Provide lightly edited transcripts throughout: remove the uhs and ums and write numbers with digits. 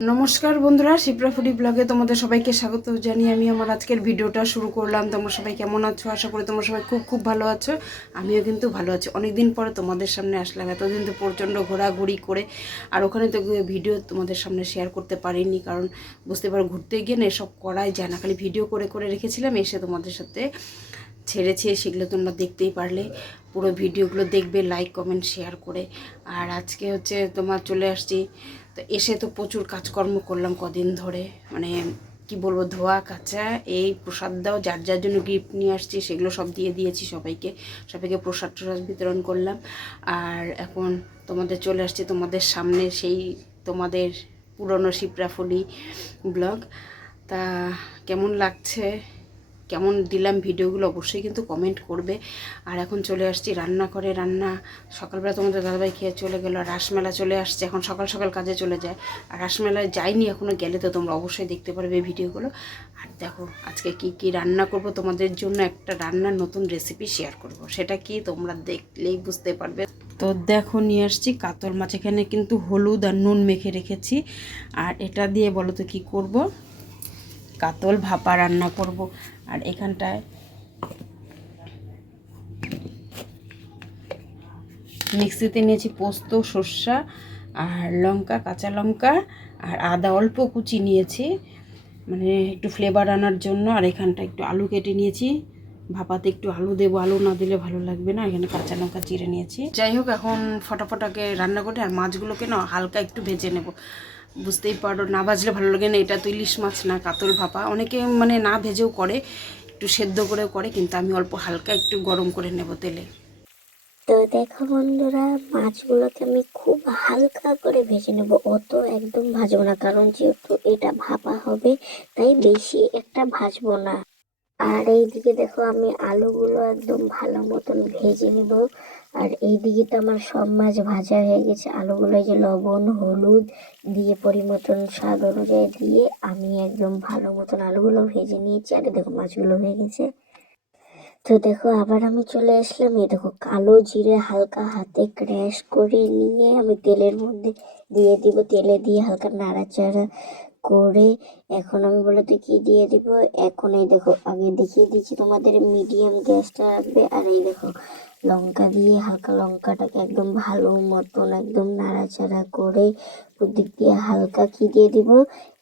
নমস্কার বন্ধুরা, শিপ্রা ফুডি ব্লগে তোমাদের সবাইকে স্বাগত জানিয়ে আমি আমার আজকের ভিডিওটা শুরু করলাম। তোমরা সবাই কেমন আছো? আশা করি তোমরা সবাই খুব খুব ভালো আছো। আমিও কিন্তু ভালো আছি। অনেকদিন পরে তোমাদের সামনে আসলাম। এতদিন তো প্রচণ্ড ঘোরাঘুরি করে আর ওখানে তো ভিডিও তোমাদের সামনে শেয়ার করতে পারিনি, কারণ বুঝতে পারো ঘুরতে গিয়ে না এসব করাই যায় না। খালি ভিডিও করে করে রেখেছিলাম, এসে তোমাদের সাথে ছেড়েছে, সেগুলো তোমরা দেখতেই পারলে। পুরো ভিডিওগুলো দেখবে, লাইক কমেন্ট শেয়ার করে। আর আজকে হচ্ছে তোমার চলে আসছি, তো এসে তো প্রচুর কাজকর্ম করলাম কদিন ধরে, মানে কি বলবো, ধোয়া কাচা, এই প্রসাদ দাও, যার যার জন্য গিফট নিয়ে আসছি সেগুলো সব দিয়ে দিয়েছি সবাইকে। সবাইকে প্রসাদ টসাদ বিতরণ করলাম। আর এখন তোমাদের চলে আসছি তোমাদের সামনে, সেই তোমাদের পুরনো শিপ্রা ফুডি ব্লগ। তা কেমন লাগছে, কেমন দিলাম ভিডিওগুলো অবশ্যই কিন্তু কমেন্ট করবে। আর এখন চলে আসছি রান্না করে। রান্না সকালবেলা তোমাদের দাদাভাই খেয়ে চলে গেলো। আর রাসমেলা চলে আসছে, এখন সকাল সকাল কাজে চলে যায়। আর রাসমেলায় যাইনি এখনও, গেলে তো তোমরা অবশ্যই দেখতে পারবে ভিডিওগুলো। আর দেখো আজকে কি কি রান্না করব, তোমাদের জন্য একটা রান্নার নতুন রেসিপি শেয়ার করব। সেটা কি তোমরা দেখলেই বুঝতে পারবে। তো দেখো নিয়ে আসছি কাতল মাছ, এখানে কিন্তু হলুদ আর নুন মেখে রেখেছি। আর এটা দিয়ে বলো তো কী করব, কাতল ভাপা রান্না করব। আর এখানটায় মিক্সিতে নিয়েছি পোস্ত, সর্ষা আর লঙ্কা, কাঁচা লঙ্কা আর আদা অল্প কুচি নিয়েছি, মানে একটু ফ্লেভার আনার জন্য। আর এখানটা একটু আলু কেটে নিয়েছি, ভাপাতে একটু আলু দেবো, আলু না দিলে ভালো লাগবে না। এখানে কাঁচা লঙ্কা চিড়ে নিয়েছি। যাই হোক, এখন ফটাফটাকে রান্না করে আর মাছগুলোকে না হালকা একটু ভেজে নেব। বুঝতেই পারো, না ভাজলে ভালো লাগে না। এটা তো ইলিশ মাছ না, কাতল ভাপা। অনেকে মানে না ভেজেও করে, একটু সেদ্ধ করেও করে, কিন্তু আমি অল্প হালকা একটু গরম করে নেব তেলে। তো দেখো বন্ধুরা, মাছগুলোকে আমি খুব হালকা করে ভেজে নেব, অত একদম ভাজবো না, কারণ যেহেতু এটা ভাপা হবে তাই বেশি একটা ভাজবো না। আর এইদিকে দেখো আমি আলুগুলো একদম ভালো মতন ভেজে নেব। আর এইদিকে তো আমার সব মাছ ভাজা হয়ে গেছে। আলুগুলো যে লবণ হলুদ দিয়ে পরিমতন স্বাদ অনুযায়ী দিয়ে আমি একদম ভালো মতন আলুগুলো ভেজে নিয়েছি। আর দেখো মাছগুলো হয়ে গেছে। তো দেখো আবার আমি চলে আসলাম। এই দেখো কালো জিরে হালকা হাতে ক্র্যাশ করে নিয়ে আমি তেলের মধ্যে দিয়ে দিব। তেলে দিয়ে হালকা নাড়াচাড়া করে এখন আমি বলতে কি দিয়ে দিব, এখন এই দেখো আগে দেখিয়ে দিচ্ছি তোমাদের, মিডিয়াম গ্যাসটা রাখবে। আর এই দেখো লঙ্কা দিয়ে হালকা লঙ্কাটাকে একদম ভালো মতন একদম নাড়াচাড়া করে ওদিক দিয়ে হালকা কি দিয়ে দিব,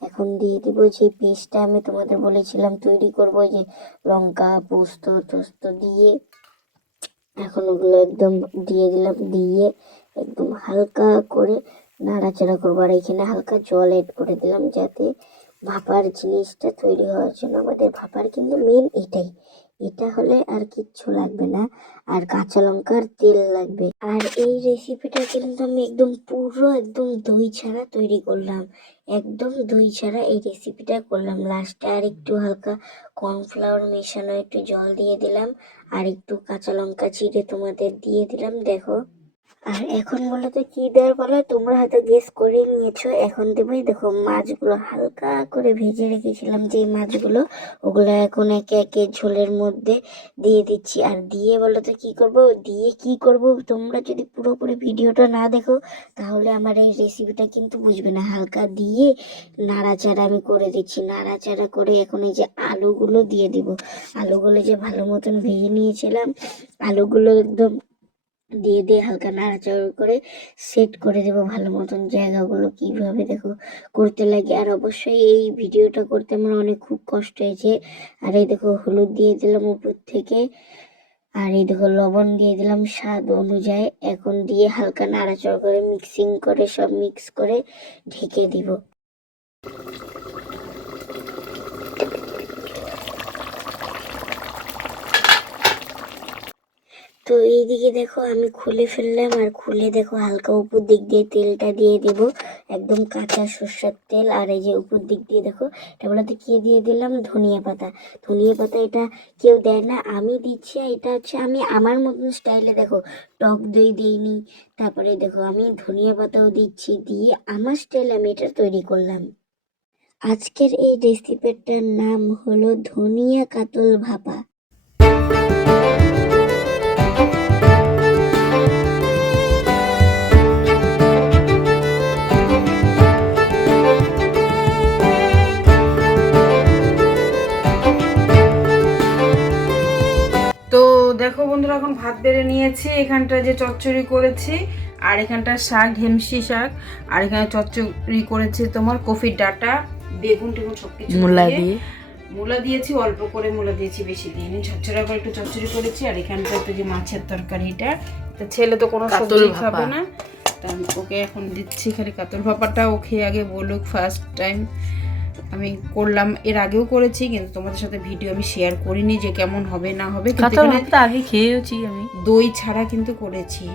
এখন দিয়ে দিব যে পেস্টটা আমি তোমাদের বলেছিলাম তৈরি করব, যে লঙ্কা পোস্ত টোস্ত দিয়ে। এখন ওগুলো একদম দিয়ে দিলাম, দিয়ে একদম হালকা করে নাড়াচাড়া করবো। আর এখানে হালকা জল এড করে দিলাম, যাতে ভাপার জিনিসটা তৈরি হওয়ার জন্য আমাদের ভাপার কিন্তু মেন এটাই, এটা হলে আর কিচ্ছু লাগবে না। আর কাঁচা লঙ্কার তেল লাগবে। আর এই রেসিপিটা কিন্তু আমি একদম পুরো একদম দই ছাড়া তৈরি করলাম, একদম দই ছাড়া এই রেসিপিটা করলাম। লাস্টে আর একটু হালকা কর্নফ্লাওয়ার মেশানো একটু জল দিয়ে দিলাম, আর একটু কাঁচা লঙ্কা চিড়ে তোমাদের দিয়ে দিলাম। দেখো আর এখন বলো তো কি দেওয়ার বলো, তোমরা হয়তো গেস করে নিয়েছো। এখন দেবোই দেখো মাছগুলো হালকা করে ভেজে রেখেছিলাম যে মাছগুলো, ওগুলো এখন একে একে ঝোলের মধ্যে দিয়ে দিচ্ছি। আর দিয়ে বলো তো কি করব, দিয়ে কি করব, তোমরা যদি পুরোপুরি ভিডিওটা না দেখো তাহলে আমার এই রেসিপিটা কিন্তু বুঝবে না। হালকা দিয়ে নাড়াচাড়া আমি করে দিচ্ছি, নাড়াচাড়া করে এখন এই যে আলুগুলো দিয়ে দিব। আলুগুলো যে ভালো মতন ভেজে নিয়েছিলাম, আলুগুলো একদম দিয়ে দিয়ে হালকা নাড়াচাড়া করে সেট করে দেবো ভালো মতন জায়গাগুলো, কিভাবে দেখো করতে লাগে। আর অবশ্যই এই ভিডিওটা করতে আমার অনেক খুব কষ্ট হয়েছে। আর এই দেখো হলুদ দিয়ে দিলাম উপর থেকে, আর এই দেখো লবণ দিয়ে দিলাম স্বাদ অনুযায়ী। এখন দিয়ে হালকা নাড়াচাড়া করে মিক্সিং করে সব মিক্স করে ঢেকে দিব। তো এইদিকে দেখো আমি খুলে ফেললাম, আর খুলে দেখো হালকা উপর দিক দিয়ে তেলটা দিয়ে দেব, একদম কাঁচা সর্ষের তেল। আর এই যে উপর দিক দিয়ে দেখো এটা বলতে কি দিয়ে দিলাম, ধনিয়া পাতা। ধনিয়া পাতা এটা কেউ দেয় না, আমি দিচ্ছি। এটা হচ্ছে আমি আমার মতন স্টাইলে, দেখো টক দই দিইনি, তারপরে দেখো আমি ধনিয়া পাতাও দিচ্ছি, দিয়ে আমার স্টাইলে আমি এটা তৈরি করলাম। আজকের এই রেসিপিটার নাম হলো ধনিয়া কাতল ভাপা। এখন ভাত বেড়ে নিয়েছি, এখানটা যে চচ্চড়ি করেছি, আর এখানটা শাক, ঢেমসি শাক, আর এখানে চচ্চড়ি করেছি তোমার কফির ডাঁটা, বেগুন টেগুন সব কিছু দিয়ে। মূলা দিয়েছি অল্প করে, মূলা দিয়েছি বেশি দিইনি, ঝরঝরা করে একটু চচ্চড়ি করেছি। আর এখানটা তো যে মাছের তরকারিটা, তো ছেলে তো কোনো সবজি খাবে না, তা আমি ওকে এখন দিচ্ছি খালি কাতল ভাপাটা। ও খেয়ে আগে বলুক, ফার্স্ট টাইম আমি করলাম, এর আগেও করেছি কিন্তু তোমাদের সাথে ভিডিও আমি শেয়ার করিনি যে কেমন হবে না হবে। আগে খেয়েছি আমি, দই ছাড়া কিন্তু করেছি।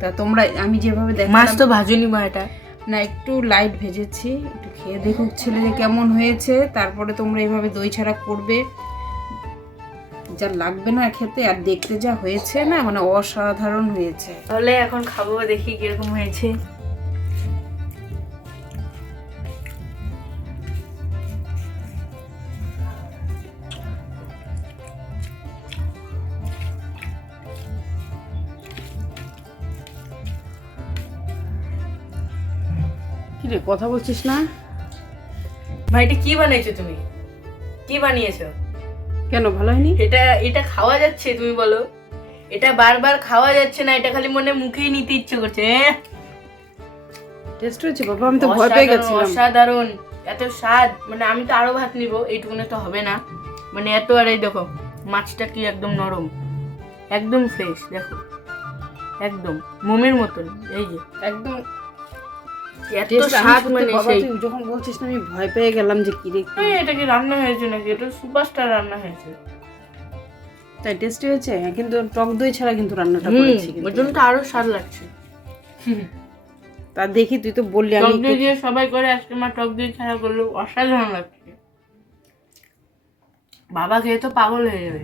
তা তোমরা আমি যেভাবে দেখলাম, মাছ তো ভাজুনি মা, এটা না একটু লাইট ভেজেছি, একটু খেয়ে দেখুক ছেলে যে কেমন হয়েছে, তারপরে তোমরা এইভাবে দই ছাড়া করবে, যা লাগবে না খেতে আর দেখতে যা হয়েছে না, মানে অসাধারণ হয়েছে। তাহলে এখন খাবো, দেখি কিরকম হয়েছে। কি রে কথা বলছিস না? ভাই এটা কি বানিয়েছো তুমি? কি বানিয়েছো? কেন ভালো হয়নি? এটা এটা খাওয়া যাচ্ছে তুমি বলো? এটা বারবার খাওয়া যাচ্ছে না, এটা খালি মনে মুখেই নিতে ইচ্ছে করছে। টেস্ট হয়েছে বাবা? আমি তো ভয় পেয়ে গেছিলাম। অসাধারণ, এত স্বাদ, মানে আমি তো আরো ভাত নিব, এইটুকুনে তো হবে না, মানে এত। আর এই দেখো মাছটা কি একদম নরম, একদম ফ্রেশ, দেখো একদম মোমের মতন। এই যে একদম এত স্বাদ, মানে সেই। তুই যখন বলছিস না আমি ভয় পেয়ে গেলাম যে কি রে, এটা কি রান্না হয়েছে নাকি? এটা সুপারস্টার রান্না হয়েছে। তাই টেস্টি হয়েছে, কিন্তু টক দই ছাড়া কিন্তু রান্নাটা করেছি, ওই জন্য তো আরো স্বাদ লাগছে। তা দেখি তুই তো বললি আমি টক দই দিয়ে সবাই করে, আজকে মা টক দই ছাড়া করলো, অসাধারণ লাগছে। বাবা খেয়ে তো পাগল হয়ে যাবে।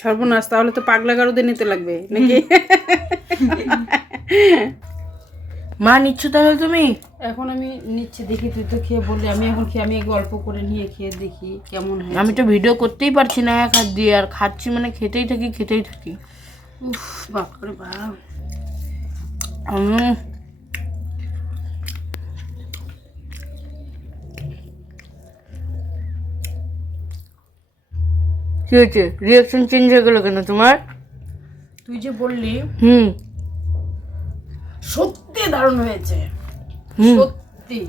সর্বনাশ, তাহলে তো পাগলা গারুদের নিতে লাগবে নাকি? মা নিচ্ছ তাহলে তুমি? এখন আমি নিচ্ছি, দেখি তুই তো খেয়ে বললি, আমি এখন খেয়ে আমি অল্প করে নিয়ে খেয়ে দেখি কেমন হয়। আমি তো ভিডিও করতেই পারছি না এক হাত দিয়ে, আর খাচ্ছি মানে খেতেই থাকি। উফ বাপরে বাপ। কি হয়েছে? রিয়াকশন চেঞ্জ হয়ে গেল কেন তোমার? তুই যে বললি হুম, সত্যি দারুণ হয়েছে, হুম। সত্যি।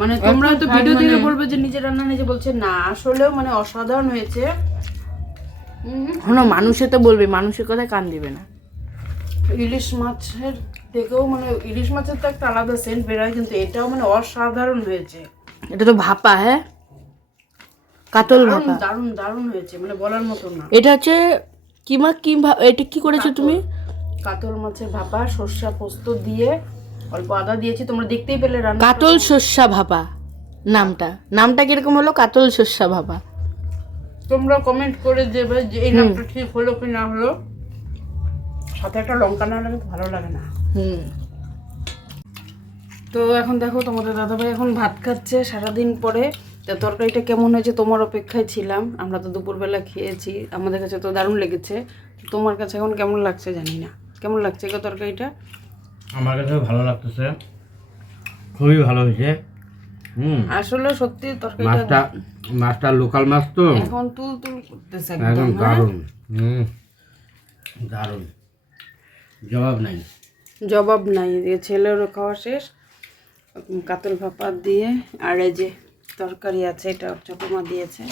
মানে তোমরা তো ভিডিও দেখে বলবে যে নিজে রান্না নিজে, বলছে না আসলেও মানে অসাধারণ হয়েছে। শোনো, মানুষে তো বলবে, মানুষের কথায় কান দিবে না। ইলিশ মাছের থেকেও মানে ইলিশ মাছের তো একটা আলাদা সেন্ট বেরোয়, কিন্তু এটাও মানে অসাধারণ হয়েছে। এটা তো ভাপা, হ্যাঁ, কাতল ভাপা। দারুণ দারুণ হয়েছে, মানে বলার মতো না। এটা হচ্ছে এটা কি করেছো তুমি? কাতল মাছের ভাপা, সর্ষা পোস্ত দিয়ে অল্প আদা দিয়েছি, তোমরা দেখতেই পেলে রান্না। কাতল সর্ষা ভাপা নামটা কিরকম হলো? কাতল সর্ষা ভাপা। তোমরা কমেন্ট করে দেবে যে এই নামটা ঠিক হলো কি না হলো। সাথে একটা লঙ্কা না লাগে তো ভালো লাগে না। তো এখন দেখো তোমাদের দাদাভাই এখন ভাত খাচ্ছে সারাদিন পরে। তা তরকারিটা কেমন হয়েছে তোমার অপেক্ষায় ছিলাম, আমরা তো দুপুরবেলা খেয়েছি, আমাদের কাছে তো দারুণ লেগেছে। তোমার কাছে এখন কেমন লাগছে জানি না, কেমন লাগছে গো তরকারিটা? আমার কাছে ভালো লাগতেছে, খুবই ভালো হয়েছে। আসলে সত্যি তরকারিটা মাছটা লোকাল মাছ তো এখন তুল তুল করতেছে একদম একদম। দারুণ, দারুণ, জবাব নাই। জবাব নাই। এদিকে ছেলেরও খাওয়া শেষ, কাতল ভাপা দিয়ে, আর এই যে তরকারি আছে, এটা ছোটো মা দিয়েছে।